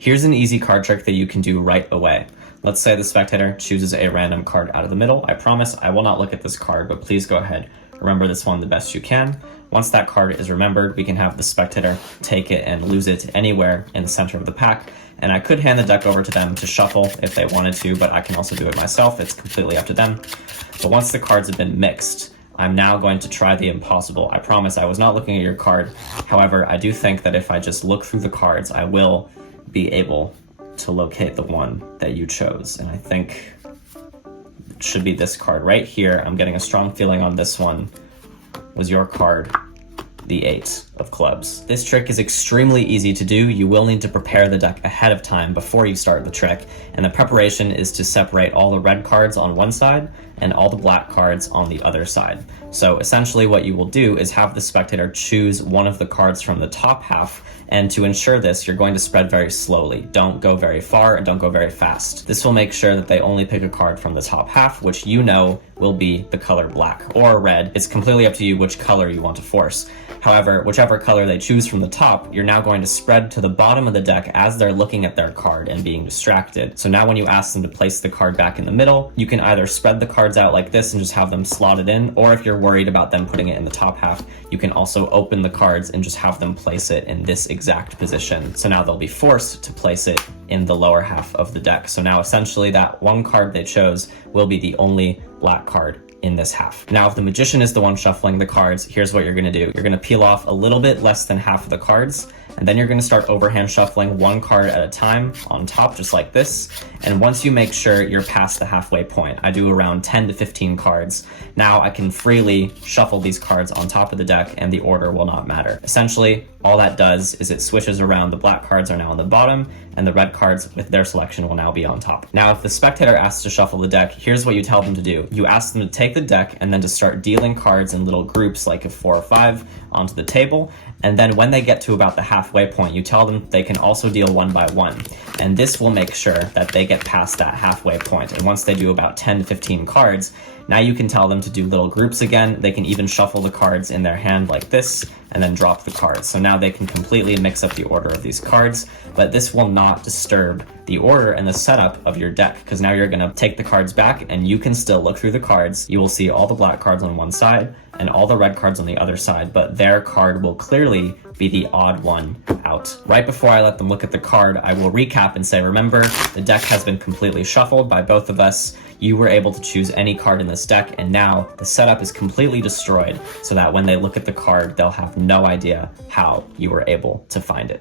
Here's an easy card trick that you can do right away. Let's say the spectator chooses a random card out of the middle. I promise I will not look at this card, but please go ahead. Remember this one the best you can. Once that card is remembered, we can have the spectator take it and lose it anywhere in the center of the pack. And I could hand the deck over to them to shuffle if they wanted to, but I can also do it myself. It's completely up to them. But once the cards have been mixed, I'm now going to try the impossible. I promise I was not looking at your card. However, I do think that if I just look through the cards, I will be able to locate the one that you chose. And I think it should be this card right here. I'm getting a strong feeling on this one was your card, the 8 of clubs. This trick is extremely easy to do. You will need to prepare the deck ahead of time before you start the trick, and the preparation is to separate all the red cards on one side and all the black cards on the other side. So essentially what you will do is have the spectator choose one of the cards from the top half, and to ensure this, you're going to spread very slowly. Don't go very far and don't go very fast. This will make sure that they only pick a card from the top half, which you know will be the color black or red. It's completely up to you which color you want to force. However, whichever color they choose from the top, you're now going to spread to the bottom of the deck as they're looking at their card and being distracted. So now when you ask them to place the card back in the middle, you can either spread the cards out like this and just have them slotted in, or if you're worried about them putting it in the top half, you can also open the cards and just have them place it in this exact position. So now they'll be forced to place it in the lower half of the deck. So now essentially that one card they chose will be the only black card in this half. Now, if the magician is the one shuffling the cards, here's what you're gonna do. You're gonna peel off a little bit less than half of the cards, and then you're gonna start overhand shuffling one card at a time on top, just like this. And once you make sure you're past the halfway point, I do around 10 to 15 cards, now I can freely shuffle these cards on top of the deck and the order will not matter. Essentially, all that does is it switches around. The black cards are now on the bottom and the red cards with their selection will now be on top. Now, if the spectator asks to shuffle the deck, here's what you tell them to do. You ask them to take the deck and then to start dealing cards in little groups, like of 4 or 5, onto the table. And then when they get to about the halfway point, you tell them they can also deal one by one. And this will make sure that they get past that halfway point. And once they do about 10 to 15 cards, now you can tell them to do little groups again. They can even shuffle the cards in their hand like this and then drop the cards. So now they can completely mix up the order of these cards, but this will not disturb the order and the setup of your deck, because now you're gonna take the cards back and you can still look through the cards. You will see all the black cards on one side and all the red cards on the other side, but their card will clearly be the odd one out. Right before I let them look at the card, I will recap and say, remember, the deck has been completely shuffled by both of us. You were able to choose any card in this deck, and now the setup is completely destroyed so that when they look at the card, they'll have no idea how you were able to find it.